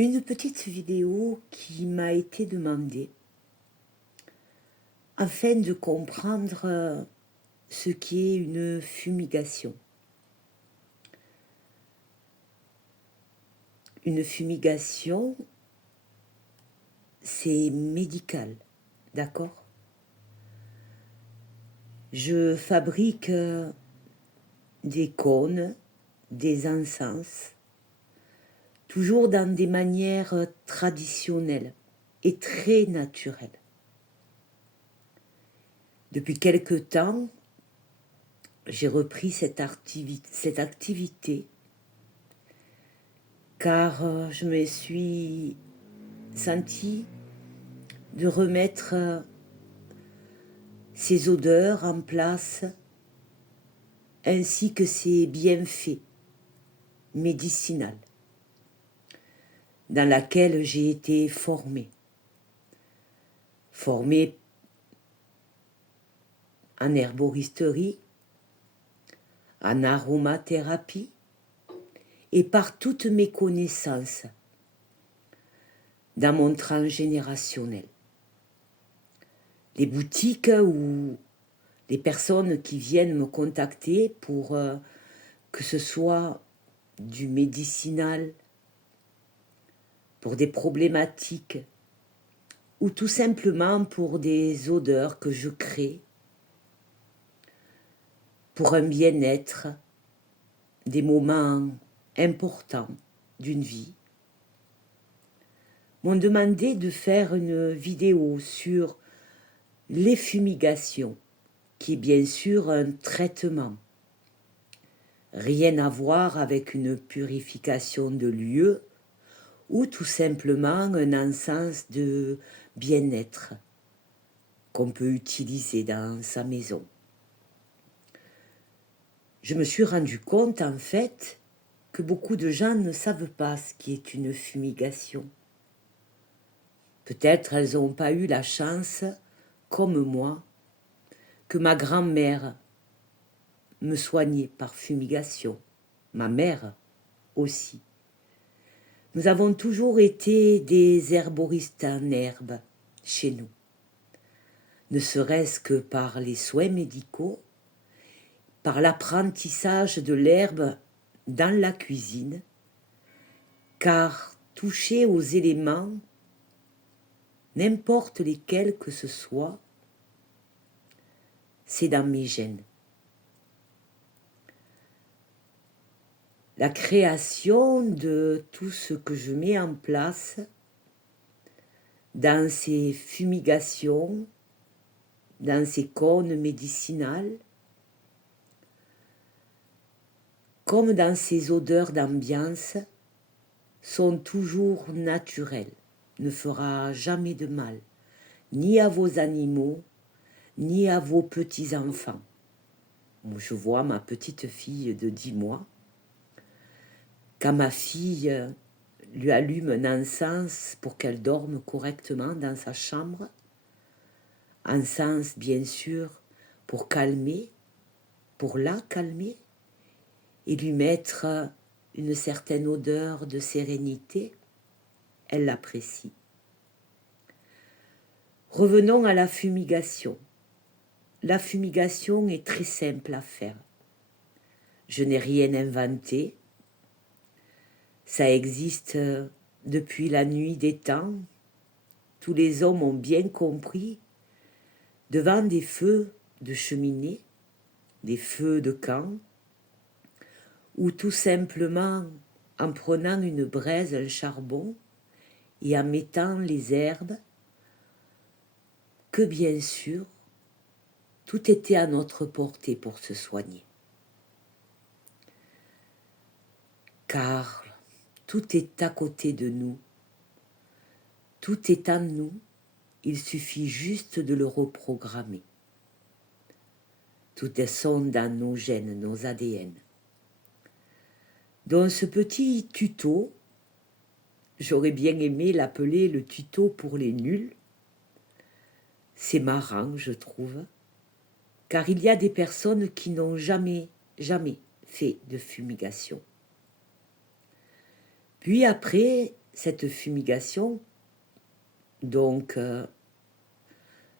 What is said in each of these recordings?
Une petite vidéo qui m'a été demandée afin de comprendre ce qu'est une fumigation. Une fumigation, c'est médical, d'accord? Je fabrique des cônes, des encens, toujours dans des manières traditionnelles et très naturelles. Depuis quelque temps, j'ai repris cette activité car je me suis sentie de remettre ces odeurs en place ainsi que ces bienfaits médicinaux dans laquelle j'ai été formée en herboristerie, en aromathérapie et par toutes mes connaissances dans mon transgénérationnel. Les boutiques ou les personnes qui viennent me contacter pour que ce soit du médicinal, pour des problématiques ou tout simplement pour des odeurs que je crée, pour un bien-être, des moments importants d'une vie, m'ont demandé de faire une vidéo sur les fumigations, qui est bien sûr un traitement. Rien à voir avec une purification de lieux ou tout simplement un encens de bien-être qu'on peut utiliser dans sa maison. Je me suis rendu compte en fait que beaucoup de gens ne savent pas ce qu'est une fumigation. Peut-être elles n'ont pas eu la chance, comme moi, que ma grand-mère me soignait par fumigation, ma mère aussi. Nous avons toujours été des herboristes en herbe chez nous, ne serait-ce que par les soins médicaux, par l'apprentissage de l'herbe dans la cuisine, car toucher aux éléments, n'importe lesquels que ce soit, c'est dans mes gènes. La création de tout ce que je mets en place dans ces fumigations, dans ces cônes médicinales, comme dans ces odeurs d'ambiance, sont toujours naturelles, ne fera jamais de mal, ni à vos animaux, ni à vos petits-enfants. Je vois ma petite fille de 10 mois, quand ma fille lui allume un encens pour qu'elle dorme correctement dans sa chambre, encens bien sûr pour calmer, pour la calmer et lui mettre une certaine odeur de sérénité, elle l'apprécie. Revenons à la fumigation. La fumigation est très simple à faire. Je n'ai rien inventé. Ça existe depuis la nuit des temps. Tous les hommes ont bien compris, devant des feux de cheminée, des feux de camp, ou tout simplement en prenant une braise, un charbon, et en mettant les herbes, que bien sûr, tout était à notre portée pour se soigner. Car tout est à côté de nous, tout est en nous, il suffit juste de le reprogrammer. Tout est sont dans nos gènes, nos ADN. Dans ce petit tuto, j'aurais bien aimé l'appeler le tuto pour les nuls. C'est marrant, je trouve, car il y a des personnes qui n'ont jamais fait de fumigation. Puis après, cette fumigation, donc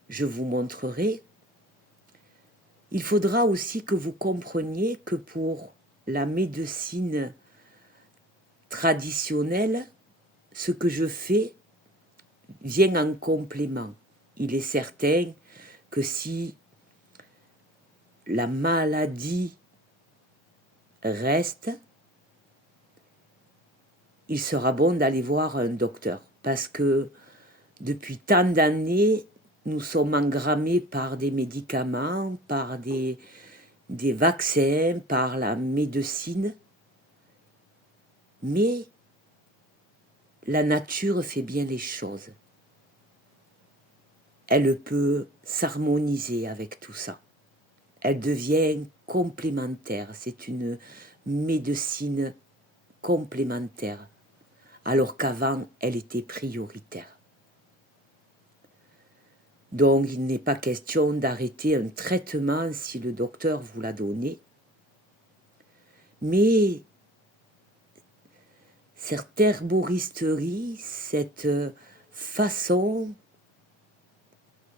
je vous montrerai, il faudra aussi que vous compreniez que pour la médecine traditionnelle, ce que je fais vient en complément. Il est certain que si la maladie reste, il sera bon d'aller voir un docteur, parce que depuis tant d'années, nous sommes engrammés par des médicaments, par des vaccins, par la médecine, mais la nature fait bien les choses. Elle peut s'harmoniser avec tout ça. Elle devient complémentaire, c'est une médecine complémentaire, alors qu'avant, elle était prioritaire. Donc, il n'est pas question d'arrêter un traitement si le docteur vous l'a donné, mais cette herboristerie, cette façon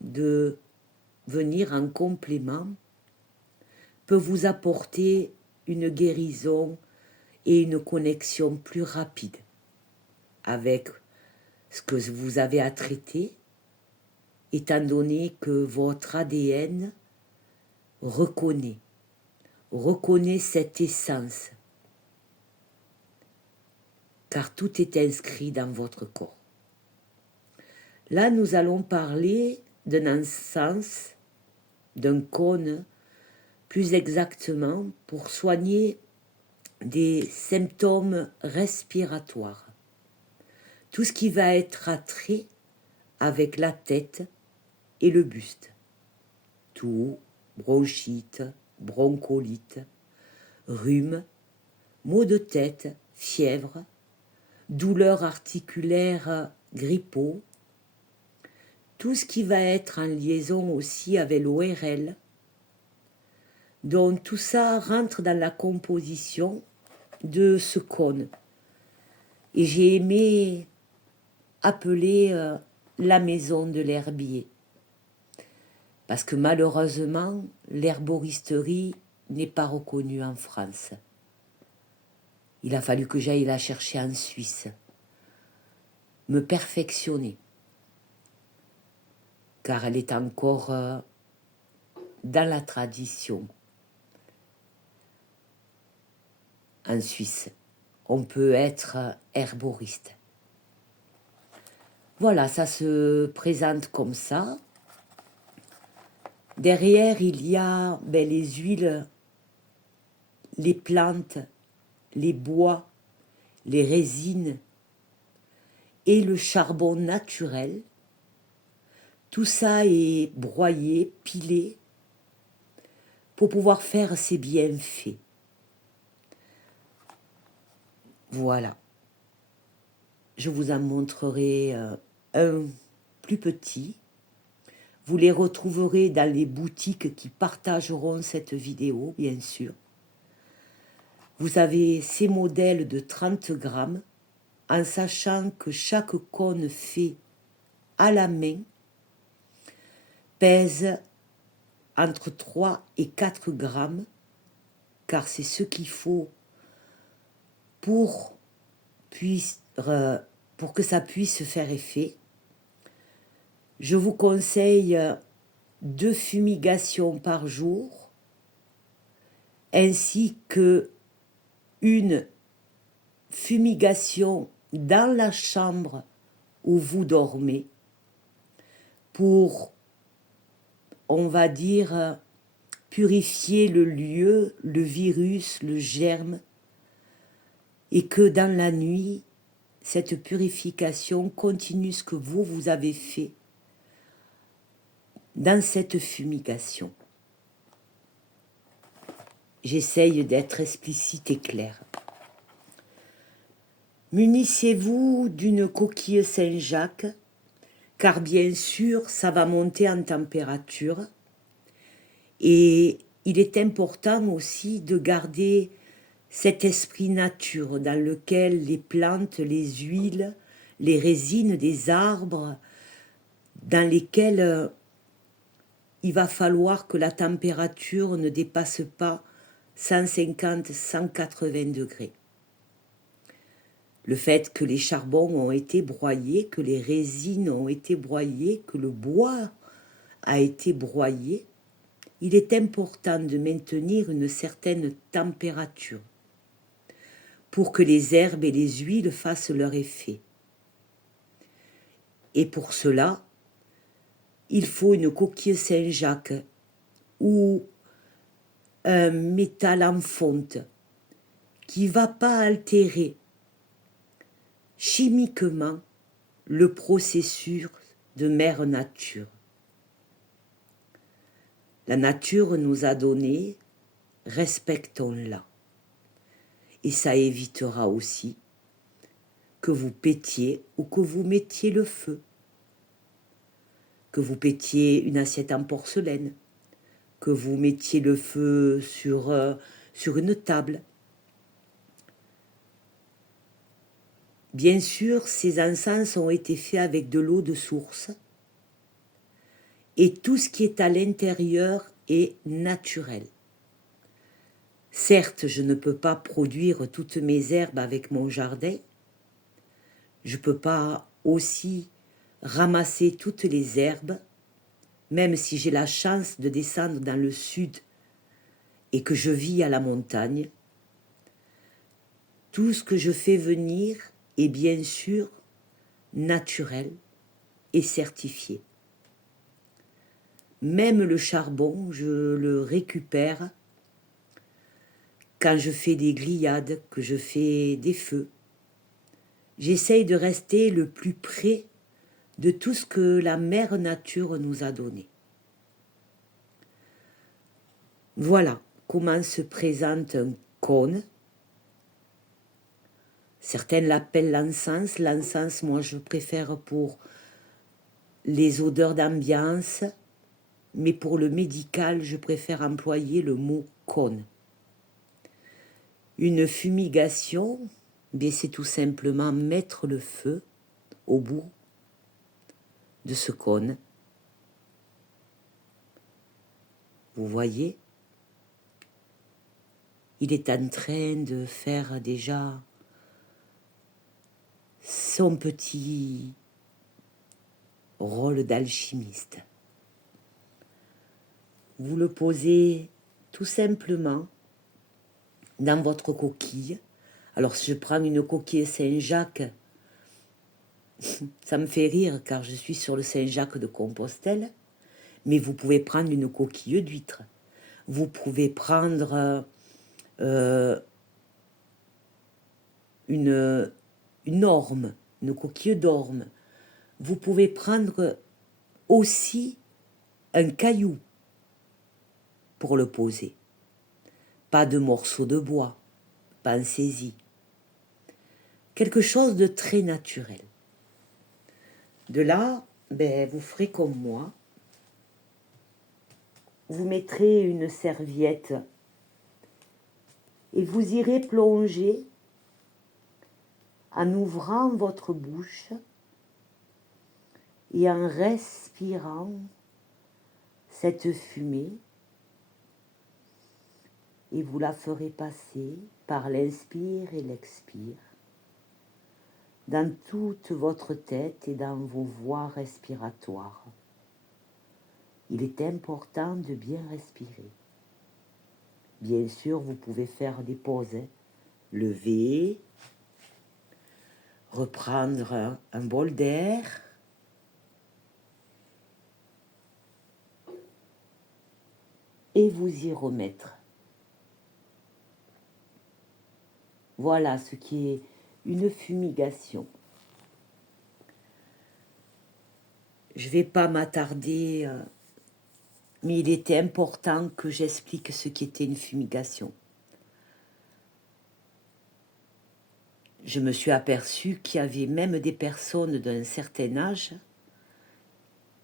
de venir en complément peut vous apporter une guérison et une connexion plus rapide avec ce que vous avez à traiter, étant donné que votre ADN reconnaît cette essence, car tout est inscrit dans votre corps. Là, nous allons parler d'un encens, d'un cône, plus exactement pour soigner des symptômes respiratoires. Tout ce qui va être attrait avec la tête et le buste. Toux, bronchite, broncolite, rhume, maux de tête, fièvre, douleurs articulaires grippaux, tout ce qui va être en liaison aussi avec l'ORL. Donc tout ça rentre dans la composition de ce cône. Et j'ai aimé appeler la maison de l'herbier. Parce que malheureusement, l'herboristerie n'est pas reconnue en France. Il a fallu que j'aille la chercher en Suisse, me perfectionner, car elle est encore dans la tradition. En Suisse, on peut être herboriste. Voilà, ça se présente comme ça. Derrière, il y a les huiles, les plantes, les bois, les résines et le charbon naturel. Tout ça est broyé, pilé, pour pouvoir faire ses bienfaits. Voilà. Je vous en montrerai un plus petit. Vous les retrouverez dans les boutiques qui partageront cette vidéo, bien sûr. Vous avez ces modèles de 30 grammes, en sachant que chaque cône fait à la main pèse entre 3 et 4 grammes, car c'est ce qu'il faut pour que ça puisse faire effet. Je vous conseille 2 fumigations par jour, ainsi que une fumigation dans la chambre où vous dormez pour, on va dire, purifier le lieu, le virus, le germe, et que dans la nuit, cette purification continue ce que vous avez fait dans cette fumigation. J'essaye d'être explicite et claire. Munissez-vous d'une coquille Saint-Jacques, car bien sûr, ça va monter en température. Et il est important aussi de garder cet esprit nature dans lequel les plantes, les huiles, les résines des arbres dans lesquels il va falloir que la température ne dépasse pas 150-180 degrés. Le fait que les charbons ont été broyés, que les résines ont été broyées, que le bois a été broyé, il est important de maintenir une certaine température pour que les herbes et les huiles fassent leur effet. Et pour cela, il faut une coquille Saint-Jacques ou un métal en fonte qui ne va pas altérer chimiquement le processus de mère nature. La nature nous a donné, respectons-la. Et ça évitera aussi que vous pétiez ou que vous mettiez le feu, que vous pétiez une assiette en porcelaine, que vous mettiez le feu sur une table. Bien sûr, ces encens ont été faits avec de l'eau de source et tout ce qui est à l'intérieur est naturel. Certes, je ne peux pas produire toutes mes herbes avec mon jardin, je ne peux pas aussi ramasser toutes les herbes, même si j'ai la chance de descendre dans le sud et que je vis à la montagne. Tout ce que je fais venir est bien sûr naturel et certifié. Même le charbon, je le récupère quand je fais des grillades, que je fais des feux. J'essaye de rester le plus près de tout ce que la mère nature nous a donné. Voilà comment se présente un cône. Certaines l'appellent l'encens. L'encens, moi, je préfère pour les odeurs d'ambiance, mais pour le médical, je préfère employer le mot cône. Une fumigation, bien, c'est tout simplement mettre le feu au bout de ce cône. Vous voyez, il est en train de faire déjà son petit rôle d'alchimiste. Vous le posez tout simplement dans votre coquille. Alors si je prends une coquille Saint-Jacques, ça me fait rire car je suis sur le Saint-Jacques de Compostelle, mais vous pouvez prendre une coquille d'huître. Vous pouvez prendre une orme, une coquille d'orme. Vous pouvez prendre aussi un caillou pour le poser. Pas de morceau de bois, pensez-y. Quelque chose de très naturel. De là, vous ferez comme moi. Vous mettrez une serviette et vous irez plonger en ouvrant votre bouche et en respirant cette fumée, et vous la ferez passer par l'inspire et l'expire dans toute votre tête et dans vos voies respiratoires. Il est important de bien respirer. Bien sûr, vous pouvez faire des pauses, lever, reprendre un bol d'air, et vous y remettre. Voilà ce qui est une fumigation. Je ne vais pas m'attarder, mais il était important que j'explique ce qu'était une fumigation. Je me suis aperçue qu'il y avait même des personnes d'un certain âge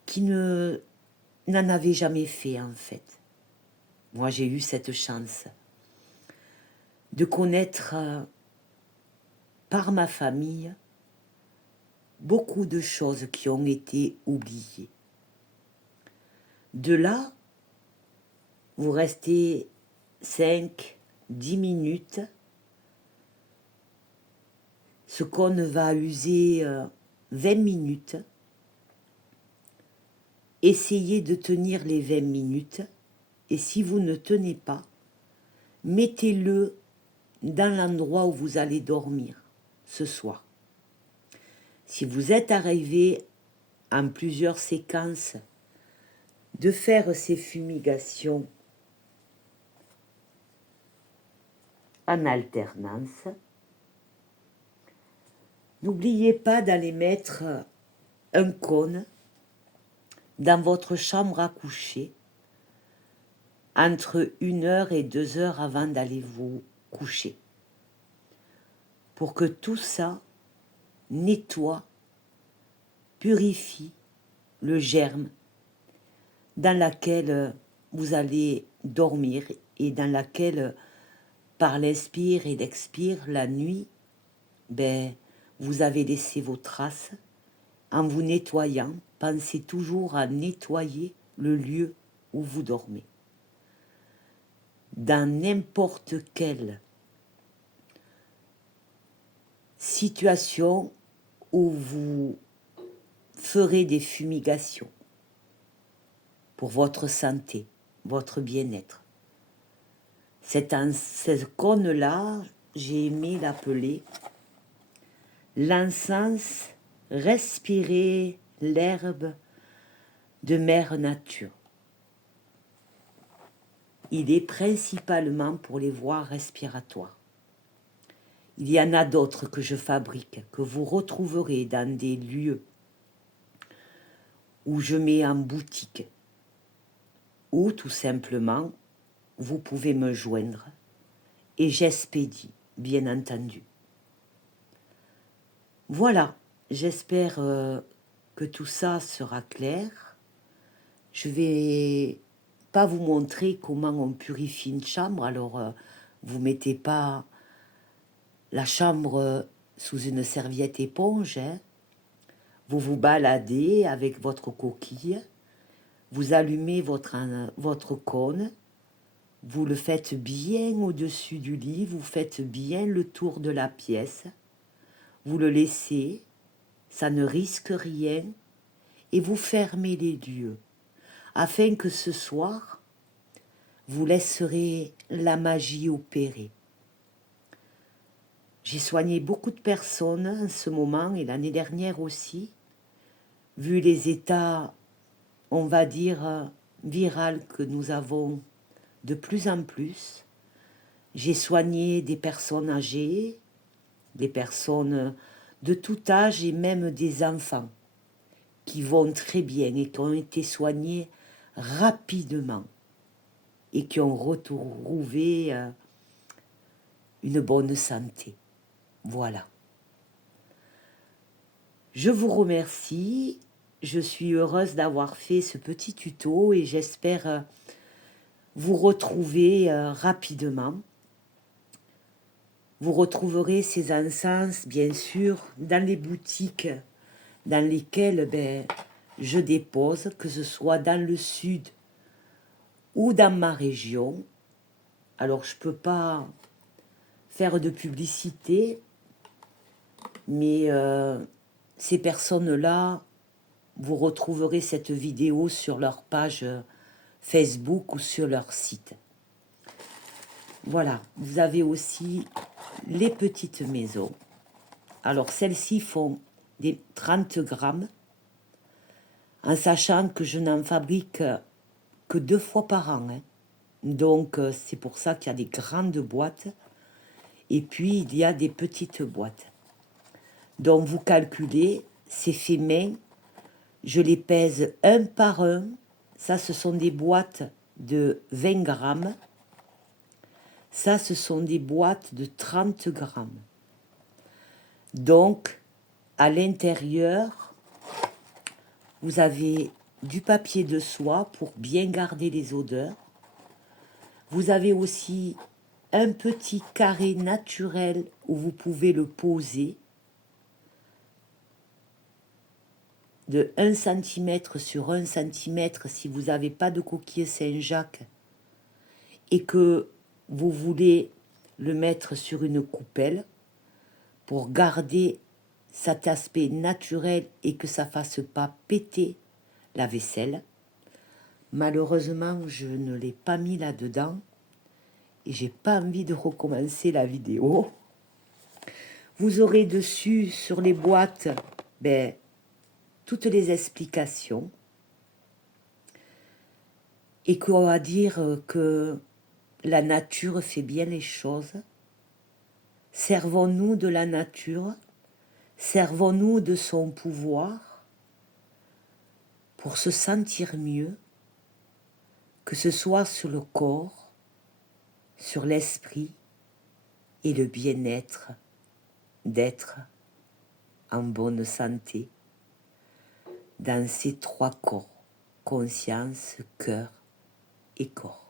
qui n'en avaient jamais fait en fait. Moi j'ai eu cette chance de connaître par ma famille beaucoup de choses qui ont été oubliées. De là, vous restez 5, 10 minutes, ce qu'on va user 20 minutes. Essayez de tenir les 20 minutes et si vous ne tenez pas, mettez-le dans l'endroit où vous allez dormir ce soir. Si vous êtes arrivé en plusieurs séquences de faire ces fumigations en alternance, n'oubliez pas d'aller mettre un cône dans votre chambre à coucher entre 1 heure et 2 heures avant d'aller vous coucher, pour que tout ça nettoie, purifie le germe dans laquelle vous allez dormir et dans laquelle, par l'inspire et l'expire, la nuit, vous avez laissé vos traces. En vous nettoyant, pensez toujours à nettoyer le lieu où vous dormez. Dans n'importe quelle situation où vous ferez des fumigations pour votre santé, votre bien-être. Ce cône-là, j'ai aimé l'appeler l'encens respirer l'herbe de mère nature. Il est principalement pour les voies respiratoires. Il y en a d'autres que je fabrique, que vous retrouverez dans des lieux où je mets en boutique, ou tout simplement, vous pouvez me joindre et j'expédie, bien entendu. Voilà, j'espère que tout ça sera clair. Je vais pas vous montrer comment on purifie une chambre, alors vous mettez pas la chambre sous une serviette éponge, hein. Vous vous baladez avec votre coquille, vous allumez votre cône, vous le faites bien au-dessus du lit, vous faites bien le tour de la pièce, vous le laissez, ça ne risque rien, et vous fermez les lieux, afin que ce soir, vous laisserez la magie opérer. J'ai soigné beaucoup de personnes en ce moment, et l'année dernière aussi, vu les états, on va dire, viraux que nous avons de plus en plus. J'ai soigné des personnes âgées, des personnes de tout âge et même des enfants qui vont très bien et qui ont été soignés rapidement et qui ont retrouvé une bonne santé. Voilà. Je vous remercie. Je suis heureuse d'avoir fait ce petit tuto et j'espère vous retrouver rapidement. Vous retrouverez ces encens, bien sûr, dans les boutiques dans lesquelles je dépose, que ce soit dans le sud ou dans ma région. Alors, je ne peux pas faire de publicité, mais ces personnes-là, vous retrouverez cette vidéo sur leur page Facebook ou sur leur site. Voilà, vous avez aussi les petites maisons. Alors, celles-ci font des 30 grammes, en sachant que je n'en fabrique que 2 fois par an. Hein. Donc, c'est pour ça qu'il y a des grandes boîtes. Et puis, il y a des petites boîtes. Donc, vous calculez, c'est fait main. Je les pèse un par un. Ça, ce sont des boîtes de 20 grammes. Ça, ce sont des boîtes de 30 grammes. Donc, à l'intérieur, vous avez du papier de soie pour bien garder les odeurs. Vous avez aussi un petit carré naturel où vous pouvez le poser. de 1 cm sur 1 cm si vous n'avez pas de coquille Saint-Jacques et que vous voulez le mettre sur une coupelle pour garder cet aspect naturel et que ça ne fasse pas péter la vaisselle. Malheureusement, je ne l'ai pas mis là-dedans et j'ai pas envie de recommencer la vidéo. Vous aurez dessus, sur les boîtes, toutes les explications. Et qu'on va dire que la nature fait bien les choses. Servons-nous de la nature, servons-nous de son pouvoir pour se sentir mieux, que ce soit sur le corps, sur l'esprit et le bien-être d'être en bonne santé dans ces 3 corps, conscience, cœur et corps.